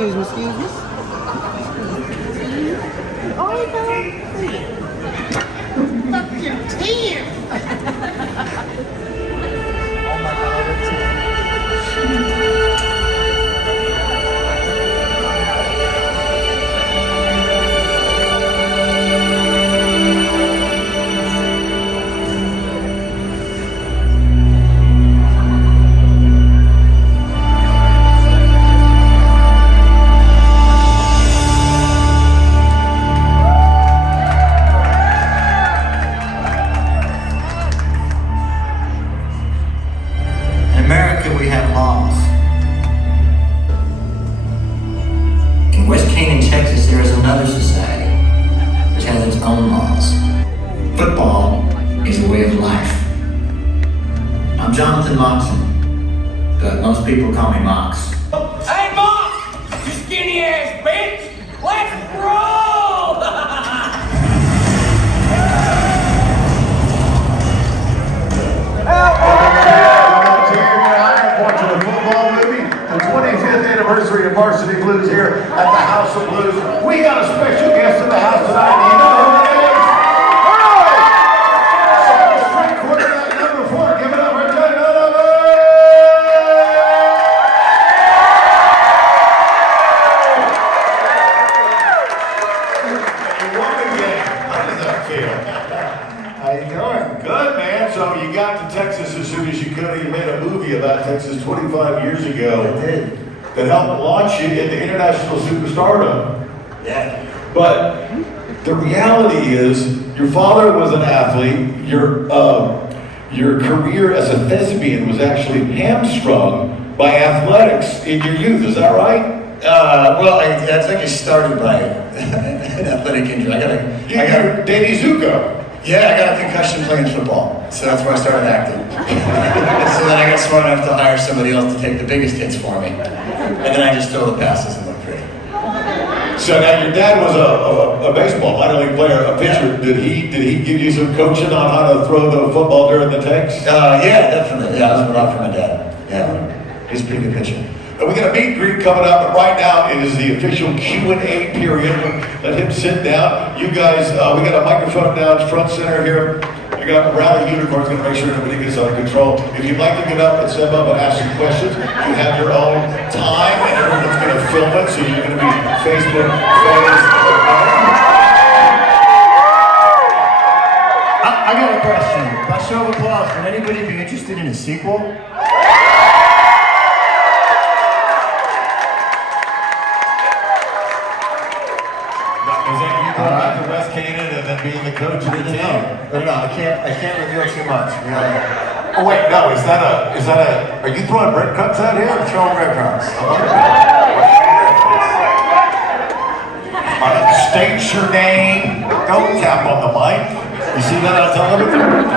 Excuse me, excuse me. Oh, fucking 10. Oh my God, it's 10. We have laws. In West Canaan, Texas, there is another society which has its own laws. Football is a way of life. I'm Jonathan Moxon, but most people call me Mox. Hey, Mox! You skinny ass bitch! Let's roll! The 25th anniversary of Varsity Blues here at the House of Blues. We got a special guest in the house tonight. Do you know who it is? Second straight quarterback number 4. Give it up for John Donovan. What again? How does that feel? How you doing? Good, man. So you got to Texas as soon as you could. You made a movie about Texas 25 years ago. I did. That helped launch you into international superstardom. Yeah. But the reality is, your father was an athlete. Your career as a thespian was actually hamstrung by athletics in your youth. Is that right? That's actually started by an athletic injury. You're Danny Zuko. Yeah, I got a concussion playing football, so that's where I started acting. So then I got smart enough to hire somebody else to take the biggest hits for me, and then I just throw the passes and look pretty. So now your dad was a baseball minor league player, a pitcher. Yeah. Did he give you some coaching on how to throw the football during the takes? Yeah, definitely. Yeah, I was brought up from my dad. Yeah, he's a pretty good pitcher. We got a meet and greet coming up, but right now it is the official Q&A period. Let him sit down. You guys, we got a microphone down front center here. We got Rally Unicorn's going to make sure everybody gets under control. If you'd like to get up and step up and ask some questions, you have your own time, and everyone's going to film it, so you're going to be Facebook, photos. I got a question. By show of applause, would anybody be interested in a sequel? To West Canaan and then being the coach of the team. No, I can't reveal too much. Oh wait, no, is that a, are you throwing breadcrumbs out here? I'm throwing breadcrumbs. State your name. Don't tap on the mic. You see that on television?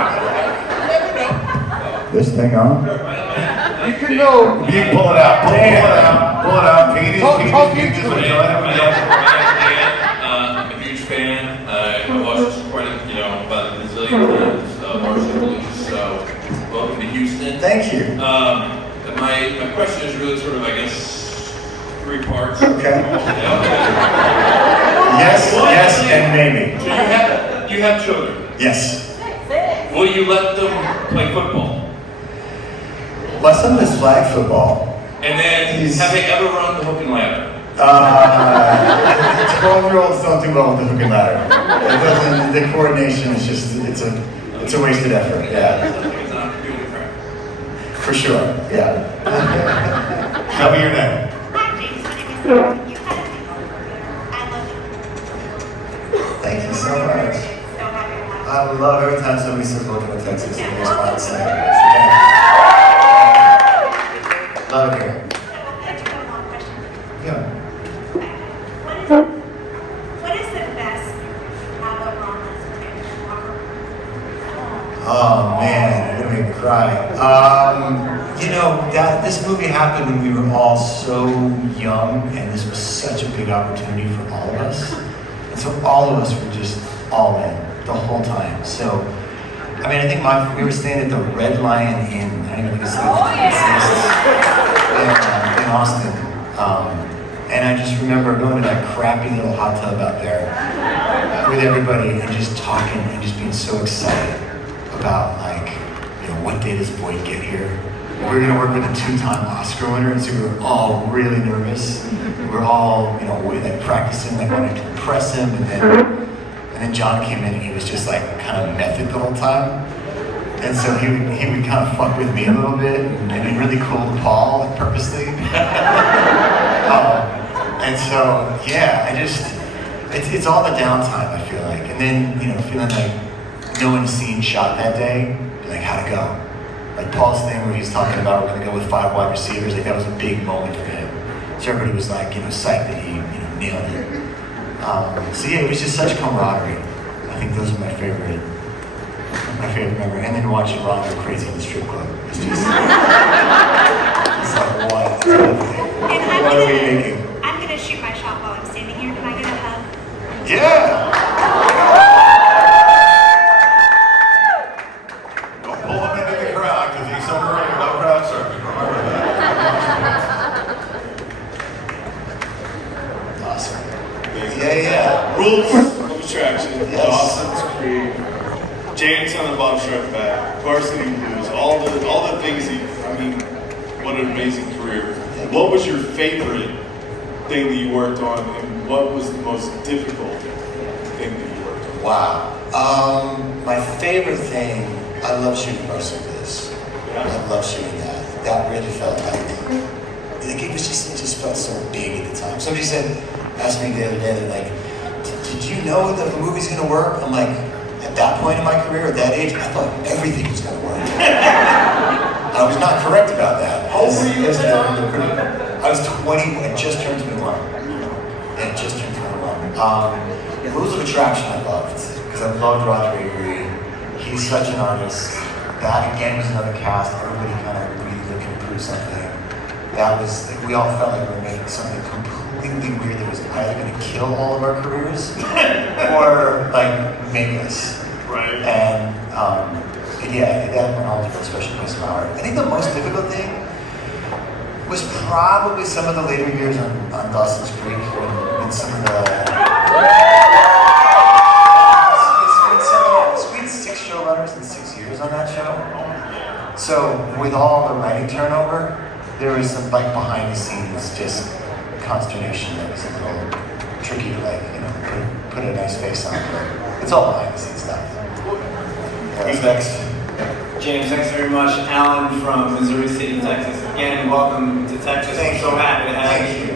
This thing on? You can go. You pull it out. Pull it out. Pull it out. Petey. I'm a huge fan. I've watched quite a, about a bazillion times, Varsity Blues. So, welcome to Houston. Thank you. My question is really sort of, I guess, 3 parts. Okay. Yes, and maybe. So you have children. Yes. Will you let them play football? My son does flag football. And then, have they ever run the hook and ladder? 12-year-olds don't do well with the hook and ladder. It doesn't. The coordination is just it's a wasted effort. Yeah. It's not doing crap. For sure. Yeah. Tell me your name. Thank you so much. I love every time somebody says welcome to Texas and they smile the same. Love it here. Yeah. What is the best Alabama Oh man, you're gonna make me cry. This movie happened when we were all so young, and this was such a big opportunity for all of us. And so all of us were just all in the whole time. So, I think we were staying at the Red Lion Inn. I don't even think it's still exists in Austin. And I just remember going to that crappy little hot tub out there with everybody and just talking and just being so excited about like, you know, what day does Boyd get here? We were gonna work with a 2-time Oscar winner, and so we were all really nervous. We were all, you know, like practicing, like wanting to impress him, and then John came in and he was just like kind of method the whole time. And so he would kind of fuck with me a little bit and be really cool to Paul, like, purposely. And so, yeah, it's all the downtime, I feel like. And then, you know, feeling like knowing the scene shot that day, like how to go. Like Paul's thing where he's talking about we're gonna go with 5 wide receivers, like that was a big moment for him. So everybody was like, you know, psyched that he, you know, nailed it. So yeah, it was just such camaraderie. I think those are my favorite memory. And then watching Ron go crazy in the strip club. It's just, it's like, what are we making? I'm gonna shoot my shot while I'm standing here. Can I get a hug? Yeah! Don't pull him into the crowd, because he said earlier, no crowd surfing. Remember that. Awesome. Yeah. Rules of Attraction, Yes. Dawson's Creek, James on the Bob Sharp Back, Varsity Blues, all the things what an amazing career. What was your favorite thing that you worked on, and what was the most difficult thing that you worked on? Wow. My favorite thing, I love shooting Varsity Blues. I love shooting that. That really felt like it just felt so big at the time. Somebody asked me the other day, they're like, did you know that the movie's gonna work? I'm like, at that point in my career, at that age, I thought everything was gonna work. I was not correct about that. How old were you at the time? I was 20, I just turned 21. Rules of Attraction I loved, because I loved Roger Avery. He's such an artist. That again was another cast, everybody kind of really looking to prove something. That was, like, we all felt like we were making something completely weird that was either going to kill all of our careers or like make us. Right. And yeah, that went all to a special place of my heart. I think the most difficult thing was probably some of the later years on Dawson's Creek when some of the we had 6 showrunners in 6 years on that show. So with all the writing turnover, there was some like behind the scenes just consternation that was a little tricky to like, you know, put a nice face on, but it's all behind the scenes stuff. Who's next? James, thanks very much. Alan from Missouri City, Texas. Again, welcome to Texas. I'm so happy to have you.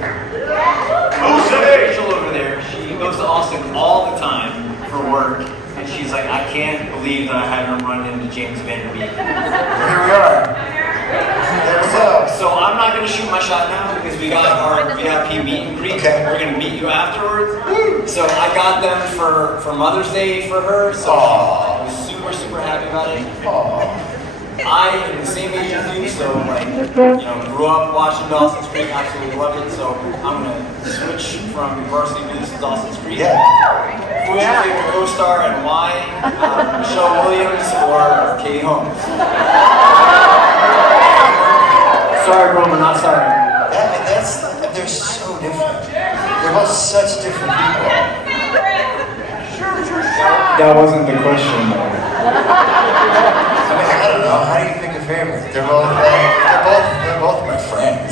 Rachel over there, she goes to Austin all the time for work, and she's like, I can't believe that I haven't run into James Vanderbeek. Here we are. So I'm not going to shoot my shot now because we got our VIP meet and greet. Okay. We're going to meet you afterwards. So I got them for Mother's Day for her. So I was super happy about it. I am the same age as you, so like, you know, grew up watching Dawson's Creek, absolutely love it. So I'm going to switch from Varsity Blues to Dawson's Creek. Yeah. Who's your favorite co-star and why? Michelle Williams or Katie Holmes? Sorry, bro, we're not sorry. They're so different. They're both such different people. That wasn't the question, though. I mean, I don't know. How do you pick a favorite? They're both my friends.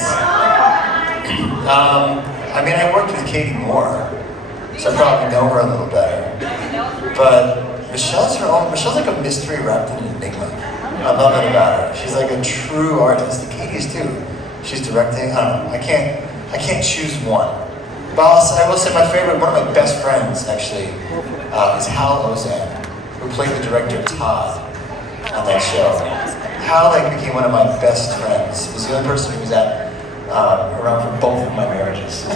I mean, I worked with Katie more, so I probably know her a little better. But Michelle's like a mystery wrapped in an enigma. I love it about her. She's like a true artist. And Katie's too. She's directing. I don't know. I can't choose one. But I will say my favorite, one of my best friends actually, is Hal Ozan, who played the director Todd on that show. Hal became one of my best friends. He was the only person who was around for both of my marriages. he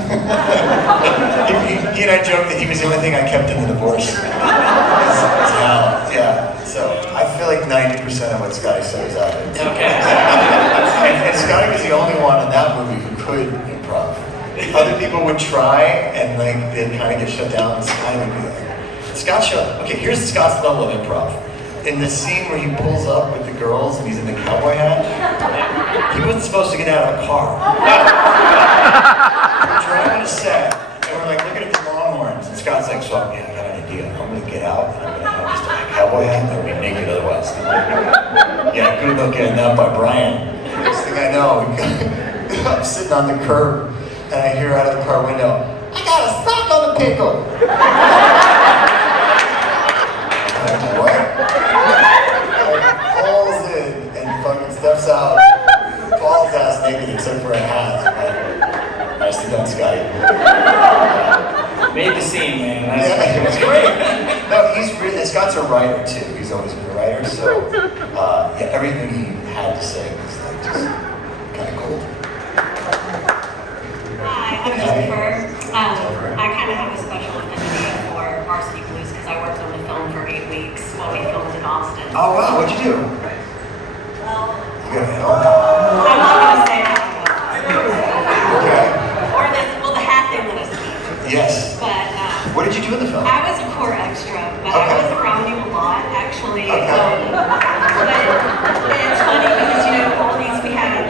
and I joked that he was the only thing I kept in the divorce. It's Hal, yeah. So I feel like 90% of what Scotty said is out there. Okay. And Scotty was the only one in that movie who could improv. Other people would try and they'd kind of get shut down, and Scotty would be like, Scott showed up. Okay, here's Scott's level of improv. In the scene where he pulls up with the girls and he's in the cowboy hat, he wasn't supposed to get out of the car. driving to set, and we're like looking at the Longhorns, and Scott's like, so yeah, I got an idea. I'm gonna get out, and I'm gonna have just a cowboy hat, and I'll be naked otherwise. I'm like, yeah, good luck getting that by Brian. Next thing I know, I'm sitting on the curb, and I hear out of the car window, I got a sock on the pickle. I'm like, what? Like, Paul's in, and fucking steps out. Paul's ass naked except for a hat. I'm like, nicely done, Scotty. Made the scene, man. Yeah, it was great. No, he's really, Scott's a writer too. He's always been a writer, so yeah, everything he had to say was like just kind of cool. Hi, I'm Jennifer. I kind of have a special affinity for Varsity Blues because I worked on the film for 8 weeks while we filmed in Austin. Oh wow, what'd you do? Well, You got a help? I'm not going to say that. Okay. Or the hat they let us keep. Yes. But What did you do in the film? I was a core extra, but Okay. I was around you a lot, actually. Okay. But it's funny because, you know, all these we had,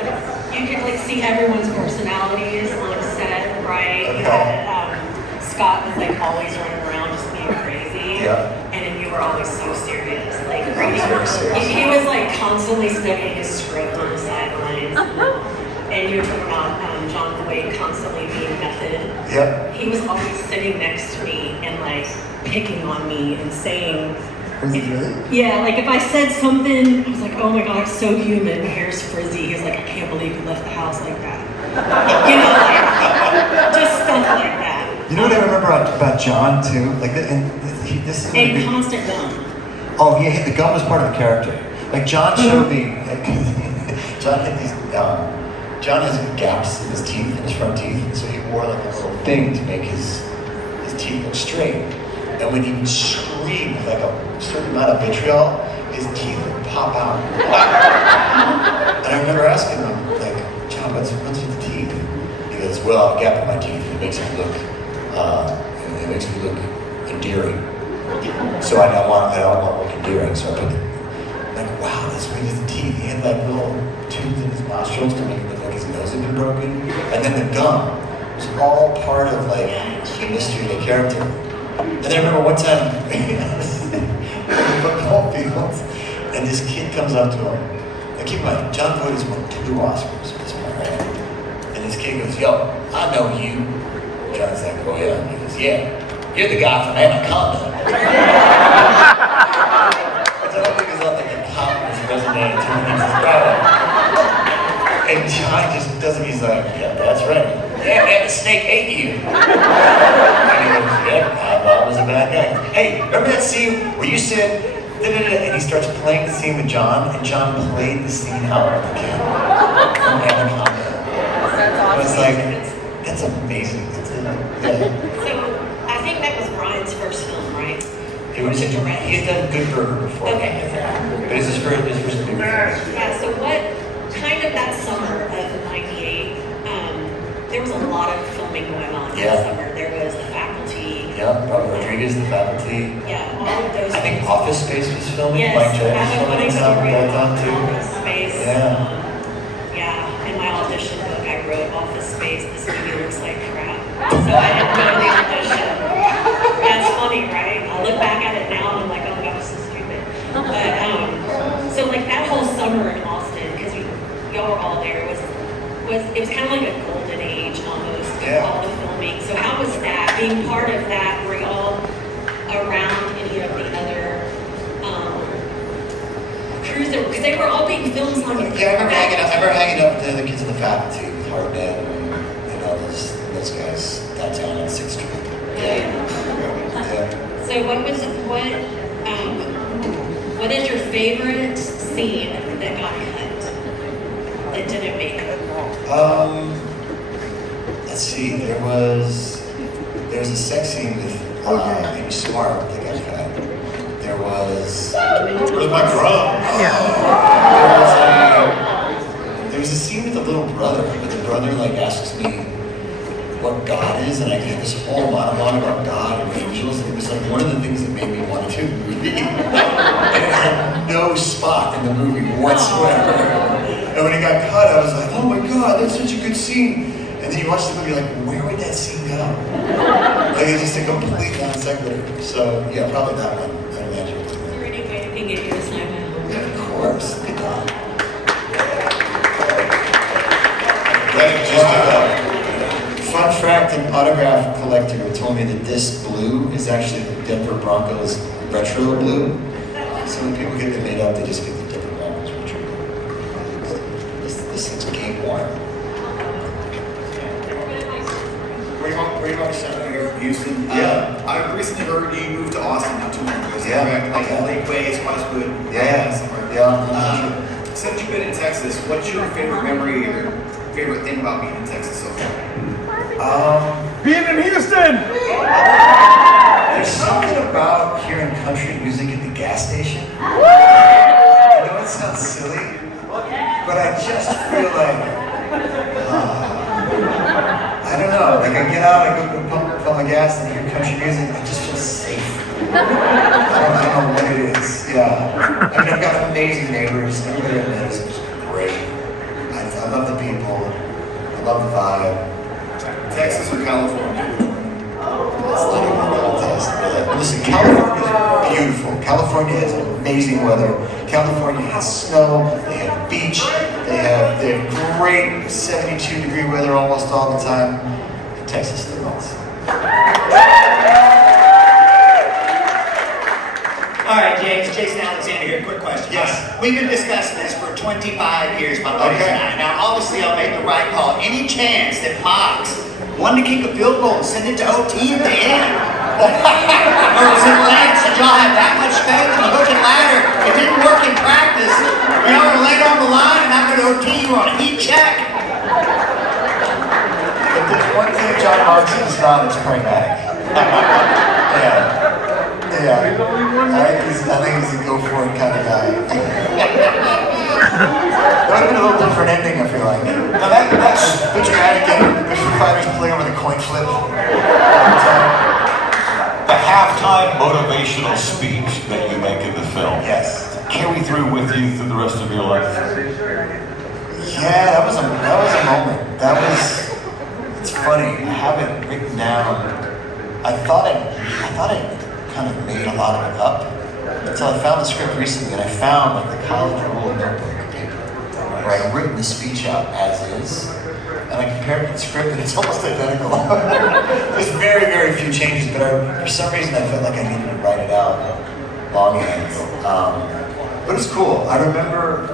you could like see everyone's personalities on set, right? You Okay. had Scott was like always running around just being crazy. Yeah. And then you were always so serious. Like, I was very serious. he was like constantly studying his script on the sidelines. And you were talking about Jonathan Wade constantly being method. Yep. He was always sitting next to me and like picking on me and saying, Was he really? yeah, like if I said something, I was like, oh my god, it's so human. Here's Frizzy. He's like, I can't believe you left the house like that. You know, like just stuff like that. You know what I remember about John too? Like, this is And constant gum. Oh yeah, the gum was part of the character. Like John showed me. Like, John had these. John has gaps in his teeth, in his front teeth, so he wore like a little thing to make his teeth look straight. And when he would scream with like a certain amount of vitriol, his teeth would pop out. And I remember asking him, like, John, what's with the teeth? He goes, well, I have a gap in my teeth. It makes me look endearing. So I don't want to look endearing. So I put like, wow, that's weird. His teeth. He had like little tubes in his nostrils to make it look like his nose had been broken. And then the gum was all part of like the mystery of the character. And then I remember one time in the football field, and this kid comes up to him. Now keep in mind, John Boyd has won 2 Oscars at this point, right? And this kid goes, yo, I know you. John's like, oh yeah. He goes, yeah, you're the guy from Anaconda. Which I don't think is like a top of his resume in terms of his product. And John just doesn't, he's like, yeah, that's right. Yeah, man, the snake ate you. And he goes, yeah, I was a bad guy. Hey, remember that scene where you said, and he starts playing the scene with John, and John played the scene out with the kid from Anaconda. It was like, that's amazing. That's So I think that was Brian's first film, right? he had done Good Burger before. Okay. But it's his first big film. Yeah, so what kind of that summer of '98, there was a lot of filming going on that summer. There was The Faculty. Yeah, Robert Rodriguez, The Faculty. Yeah, all of those. I think Office Space was filming. Yes, Mike Judge I was have a filming funny stuff story at that about time too. Office Space. Yeah. Yeah, in my audition book, I wrote Office Space. This movie looks like crap. So I didn't go to the audition. That's funny, right? I look back at it now and I'm like, oh, that was so stupid. But so like that whole summer in Austin, because y'all were all there, it was kind of like a golden age almost of all the filming. So how was that? Being part of that, were y'all around any of the other crews? Because they were all being filmed on. Yeah, I remember hanging out with the other kids in The Faculty with Hardman and all those guys downtown on 6th Street. Yeah. So what is your favorite scene that got cut that didn't make it? Let's see. There was a sex scene with Amy Smart that got cut. There was. Where's my drum? There was a scene with the little brother, but the brother like asks me what God is, and I get this whole monologue about God and angels, and it was like one of the things that made me want to movie. And it had no spot in the movie whatsoever. And when it got cut, I was like, oh my God, that's such a good scene. And And then you watch the movie, you're like, where would that scene go? Like, it's just a complete non sequitur. So, yeah, probably that one, I imagine. Is there any way I can get you to sign my book? Yeah, of course. Good job. Fun fact, an autograph collector told me that this blue is actually the Denver Broncos retro blue. So when people get them made up, they just get the Denver Broncos retro blue. This thing's game worn. Where do you want to start? Houston. Yeah. I recently heard you moved to Austin not too long ago. Is that Yeah. correct? Like Lakeways, Westwood. Somewhere. Yeah. Since you've been in Texas, what's your favorite memory or favorite thing about being in Texas so far? Being in Houston! There's something about hearing country music at the gas station. I know it sounds silly, but I just feel like, I don't know, like I get out, I go pump my gas and hear country music, I just feel safe. I don't know what it is, yeah. I mean, I've got amazing neighbors, everybody I met is great. I love the people, I love the vibe. Texas or California? It's not even a contest. Listen, California is beautiful. California has amazing weather. California has snow, they have beach, they have great 72-degree weather almost all the time. And Texas still runs. All right, James, Jason Alexander here. Quick question. Yes. We've been discussing this for 25 years, my buddies Okay. and I. Now, obviously, I made the right call. Any chance that Mox wanted to kick a field goal and send it to OT at the end? Or was it Lance? Did y'all have that much faith in the hook and ladder? It didn't work in practice. Y'all were laid on the line, and after OT, you were on a heat check. If there's one thing John Moxley is not, it's pragmatic. Yeah. I think he's a go for it kind of guy. That would have been a little different ending, I feel like. Now that's the dramatic ending. The Foo Fighters play over the coin flip. The halftime motivational speech that you make in the film. Yes. Carry through with you through the rest of your life. Yeah, that was a moment. It's funny. I have it written down. I thought I kind of made a lot of it up until I found the script recently, and I found like the college rule notebook paper where I'd written the speech out as is, and I compared it to the script, and it's almost identical. There's very, very few changes, but for some reason I felt like I needed to write it out longhand. But it's cool. I remember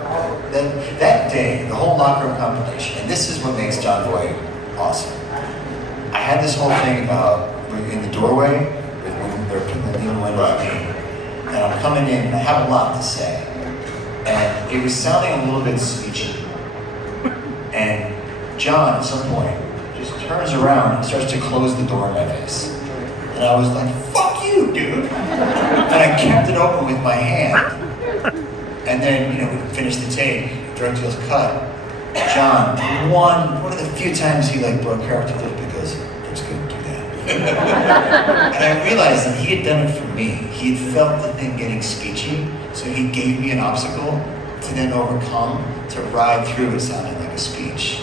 that day, the whole locker room competition, and this is what makes John Boy awesome. I had this whole thing about in the doorway, when they're putting the neon window at me, and I'm coming in, and I have a lot to say. And it was sounding a little bit speechy. And John, at some point, just turns around and starts to close the door in my face. And I was like, fuck you, dude! And I kept it open with my hand. And then, we finished the take, director goes, cut. John, one of the few times he broke character a little bit, goes, it's good, do that. And I realized that he had done it for me. He had felt the thing getting speechy, so he gave me an obstacle to then overcome, to ride through it sounding like a speech.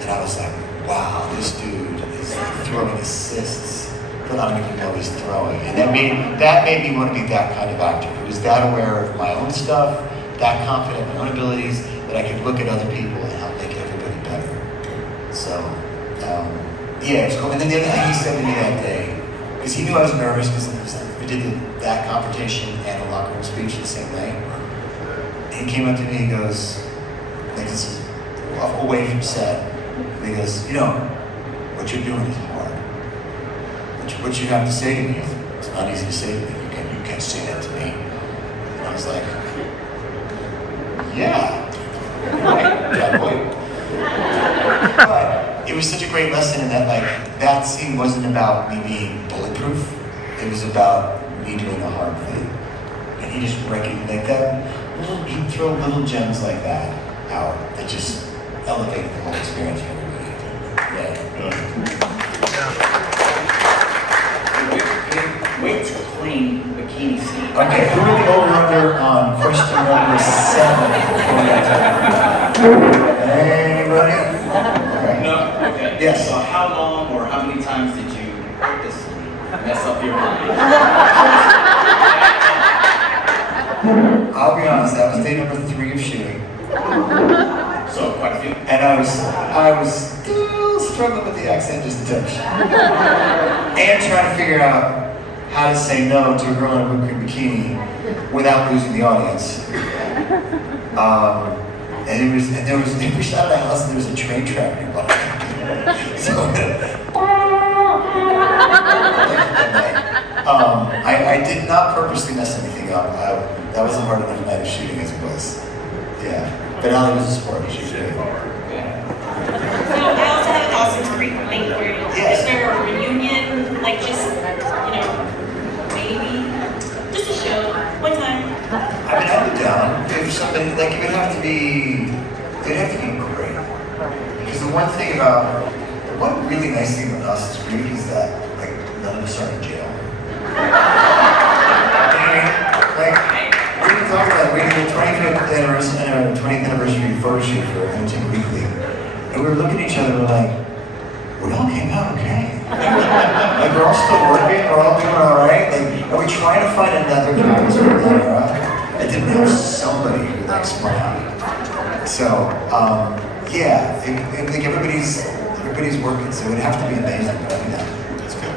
And I was like, wow, this dude is throwing assists, but I don't even know he's throwing. And that made me want to be that kind of actor, who was that aware of my own stuff, that confident in my own abilities, that I could look at other people and help make everybody better. So, yeah, it's cool. And then the other thing he said to me that day, because he knew I was nervous because we did that competition and a locker room speech the same way. And he came up to me and he goes, this is away from set, and he goes, what you're doing is hard. What you have to say to me, it's not easy to say to me. You can't say that to me. And I was like, yeah. But it was such a great lesson in that, that scene wasn't about me being bulletproof. It was about me doing the hard thing. And he just recognized that. He'd throw little gems like that out that just elevated the whole experience for everybody. Weight to clean bikini scene. Okay, who are the over-under on question number 7? Anybody? Okay. No, okay. Yes. So how long or how many times did you purposely mess up your mind? I'll be honest, that was day number 3 of shooting. So quite a few. And I was still struggling with the accent just a touch. And trying to figure out how to say no to a girl in a whipped cream bikini without losing the audience. And there was, we shot at a house and there was a train track nearby. So, I did not purposely mess anything up. That was a hard enough night of shooting as it was. Yeah. But Ali was a sport. She was good. So I also have a Dawson's Creek thing where is there a reunion, like just, maybe just a show, one time? I mean, I'd be down. If somebody, like, it'd have to be great. Because the one really nice thing about Dawson's Creek is that, like, none of us are in jail. Like, we were talking about, we did the 20th anniversary photo shoot for Entertainment Weekly, and we were looking at each other and we're like, we all came out okay. Like, we're all still working, we're all doing all right. Like, are we trying to find another character from that era? I didn't have somebody who like smiled. So, yeah, like everybody's working, so it'd have to be amazing. But I mean, that's good.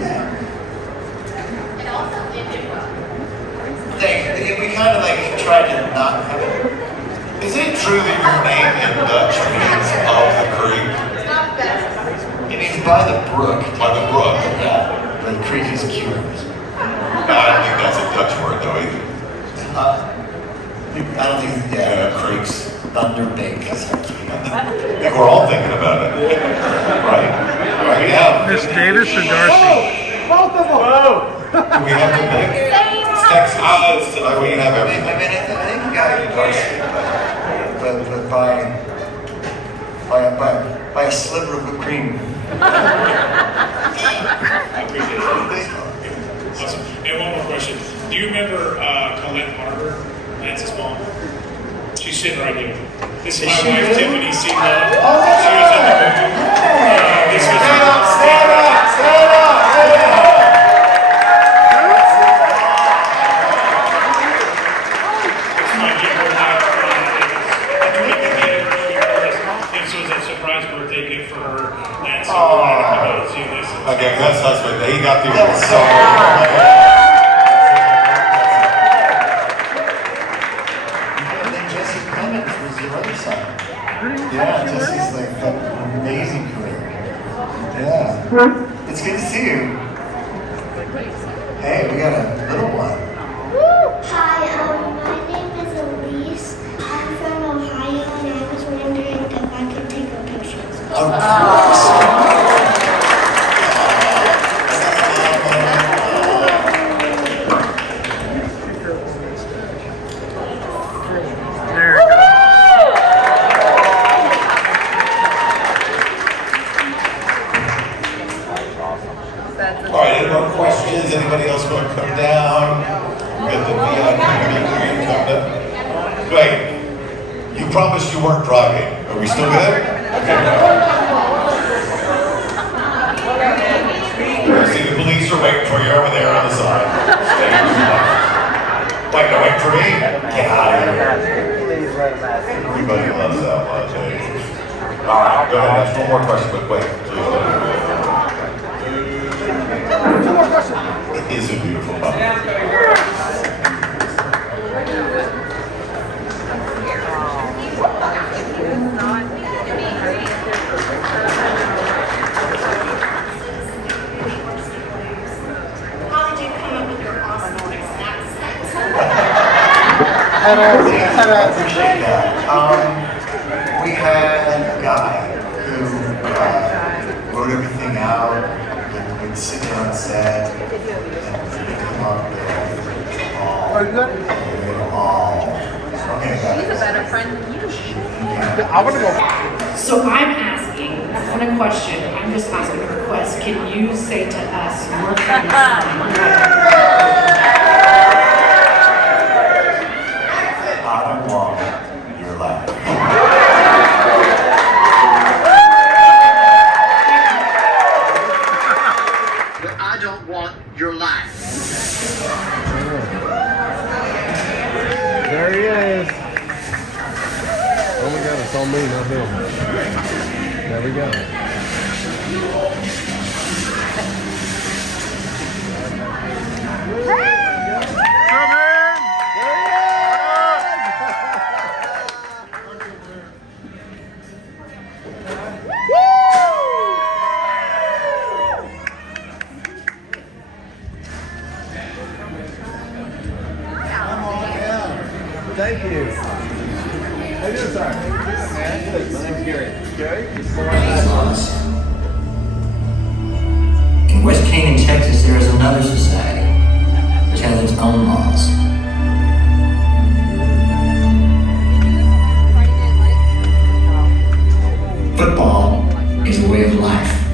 Yeah. We kind of like tried to not have it. Is it true that your name in Dutch means of the creek? It means by the brook. By the brook? Yeah. The creek is cute. I don't think that's a Dutch word though either. I don't think, creeks. Thunder Beek. I think we're all thinking about it. Right? Right, yeah. Miss Davis or Darcy? Both of them! Do we have to pick? It's Texas. We can have everything. I think you got it, Darcy. But by a sliver of whipped cream. I appreciate it. Awesome. And one more question. Do you remember Colette Harbor, Lance's mom? She's sitting right here. This is my wife, Tiffany C. Love. She was in the movie. This was Stand up! my gift and so it's a surprise birthday gift for her. And so we're glad to come out and see this. Okay, that's husband. He got the Yeah, Jesse's like got an amazing career. Yeah. It's good to see you. Hey, we got a little one. Hi, my name is Elise. I'm from Ohio and I was wondering if I could take a picture. Of course. All right, any more questions? Anybody else want to come down? We got the VIP coming up. Wait, you promised you weren't driving. Are we still good? Okay. See, the police are waiting for you over there on the side. Stay on the side. Wait, no, wait for me? Get out of here. Everybody loves that one. All right, go ahead. Ask one more question, but wait, please don't. It is a beautiful puppy. How did you come up with your awesome accent? I appreciate that. We had a guy who wrote everything out. We'd sit there on set and come up with Are you good? Okay, got it. He's a better friend than you. I want to go. So I'm asking, not a question, I'm just asking a request. Can you say to us your famous line? I don't want your laugh. he is. Oh my God, it's on me, not him. There we go. Come in! Thank you. How you doing, sir? Good. My name's Gary. Gary? In West Canaan, Texas, there is another society which has its own laws. Football is a way of life.